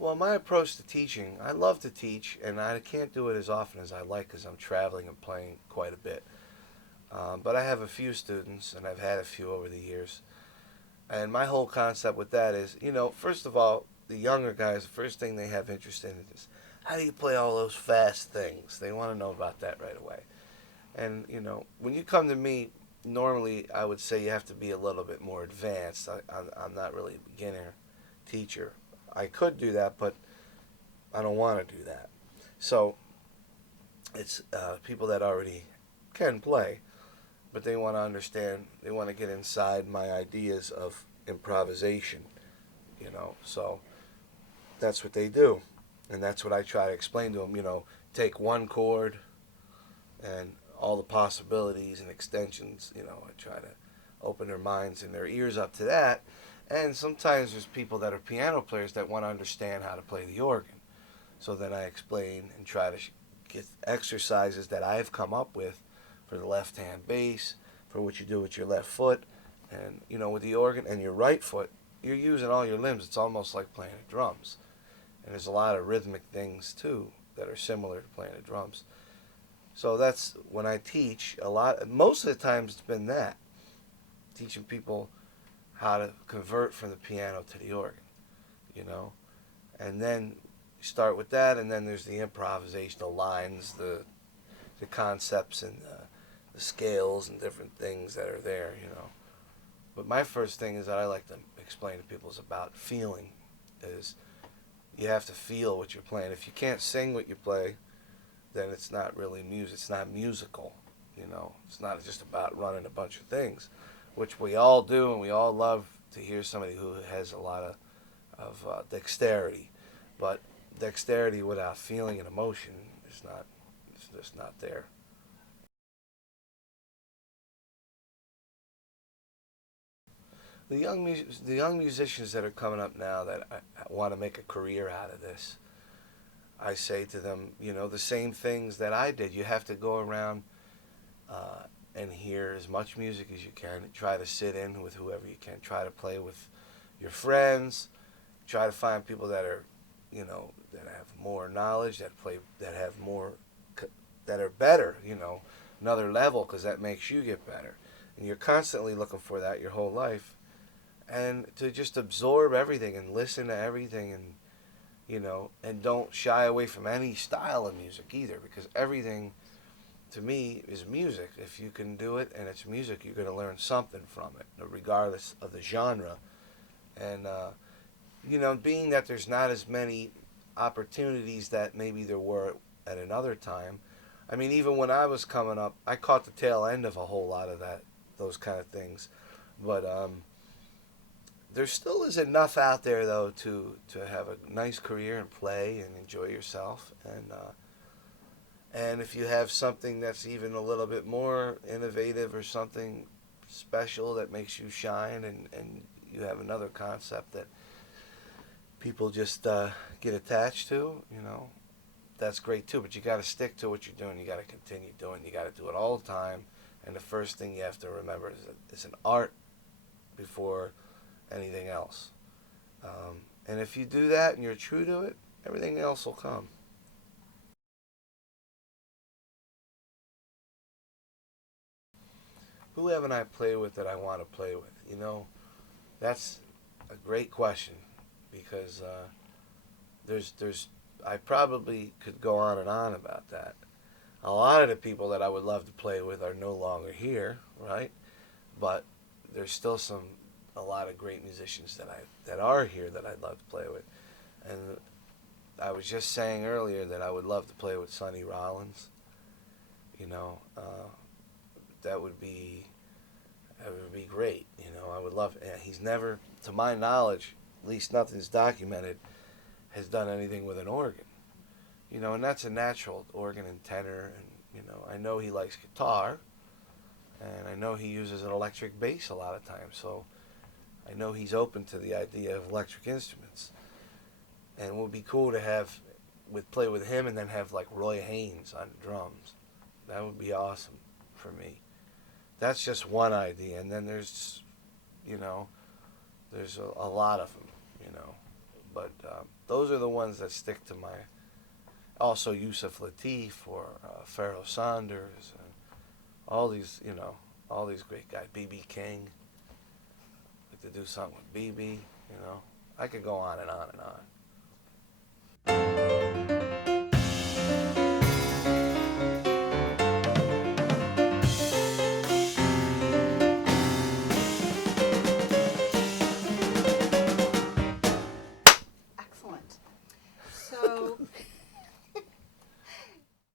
Well, my approach to teaching, I love to teach, and I can't do it as often as I like because I'm traveling and playing quite a bit. But I have a few students, and I've had a few over the years. And my whole concept with that is, first of all, the younger guys, the first thing they have interest in is how do you play all those fast things? They want to know about that right away. And, when you come to me, normally I would say you have to be a little bit more advanced. I'm not really a beginner teacher. I could do that, but I don't want to do that. So it's people that already can play, but they want to understand, they want to get inside my ideas of improvisation, So that's what they do. And that's what I try to explain to them, take one chord and all the possibilities and extensions, I try to open their minds and their ears up to that. And sometimes there's people that are piano players that want to understand how to play the organ. So then I explain and try to get exercises that I've come up with for the left hand bass, for what you do with your left foot, and with the organ and your right foot, you're using all your limbs. It's almost like playing the drums. And there's a lot of rhythmic things too that are similar to playing the drums. So that's when I teach a lot. Most of the times it's been that, teaching people how to convert from the piano to the organ, and then start with that, and then there's the improvisational lines, the concepts and the scales and different things that are there, But my first thing is that I like to explain to people is about feeling. Is you have to feel what you're playing. If you can't sing what you play, then it's not really music. It's not musical, It's not just about running a bunch of things, which we all do, and we all love to hear somebody who has a lot of dexterity. But dexterity without feeling and emotion is not, it's just not there. The young musicians that are coming up now that want to make a career out of this, I say to them, the same things that I did. You have to go around and hear as much music as you can. Try to sit in with whoever you can. Try to play with your friends. Try to find people that are, that have more knowledge, that have more, that are better, another level, because that makes you get better. And you're constantly looking for that your whole life. And to just absorb everything and listen to everything, and and don't shy away from any style of music either, because everything to me is music. If you can do it and it's music, you're going to learn something from it, regardless of the genre. And being that there's not as many opportunities that maybe there were at another time. I mean, even when I was coming up, I caught the tail end of a whole lot of those kind of things. But there still is enough out there, though, to have a nice career and play and enjoy yourself. And if you have something that's even a little bit more innovative or something special that makes you shine, and you have another concept that people just get attached to, that's great too. But you got to stick to what you're doing. You got to continue doing. You got to do it all the time. And the first thing you have to remember is that it's an art before anything else. And if you do that and you're true to it, everything else will come. Who haven't I played with that I want to play with? That's a great question, because there's I probably could go on and on about that. A lot of the people that I would love to play with are no longer here, right? But there's still a lot of great musicians that are here that I'd love to play with. And I was just saying earlier that I would love to play with Sonny Rollins. You know, that would be great. I would love. He's never, to my knowledge, at least nothing's documented, has done anything with an organ. And that's a natural organ and tenor. And I know he likes guitar, and I know he uses an electric bass a lot of times. So I know he's open to the idea of electric instruments. And it would be cool to play with him, and then have like Roy Haynes on drums. That would be awesome for me. That's just one idea, and then there's a lot of them, but those are the ones that stick to my. Also, Yusuf Lateef or Pharoah Sanders and all these, all these great guys. B.B. King. Like to do something with B.B. I could go on and on and on.